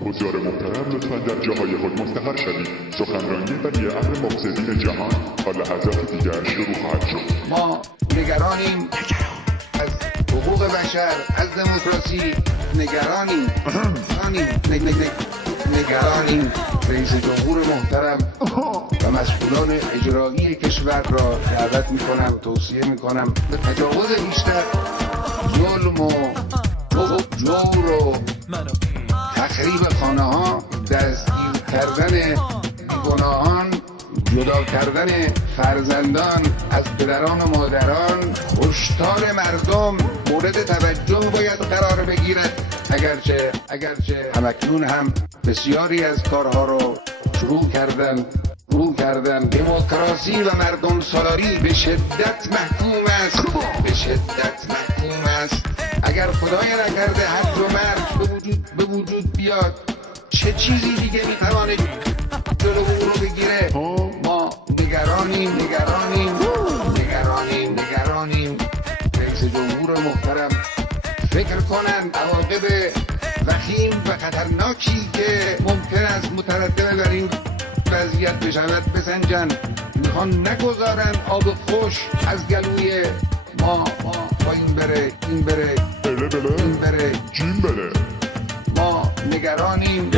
حضار محترم لطفا در جاهای خود مستقر شوید. سخنرانی ولی امر مفسدین جهان تا لحظات دیگر شروع خواهد شد. ما نگرانیم از حقوق بشر، از دموکراسی، نگرانیم رئیس جمهور محترم و مسئولان اجرایی کشور را دعوت میکنم، توصیه میکنم به تجاوز بیشتر، ظلم و جور و تخریب خانه ها، دستگیر کردن گناهان، جدا کردن فرزندان از پدران و مادران، کشتار مردم مورد توجه باید قرار بگیرد. اگرچه همکنون هم بسیاری از کارها رو شروع کردن. دموکراسی و مردم سالاری به شدت محکوم است. اگر خدای نکرده حد و مرگ به وجود بیاد، چه چیزی دیگه میتوانه جلو او رو بگیره؟ ما نگرانیم رئیس جمهور محترم فکر کنن عواقب وخیم و خطرناکی که ممکن است مترتب بر این وضعیت بشود بسنجن. میخوان نگذارن آب خوش از گلوی ما با این بره جین بله. ما نگرانیم.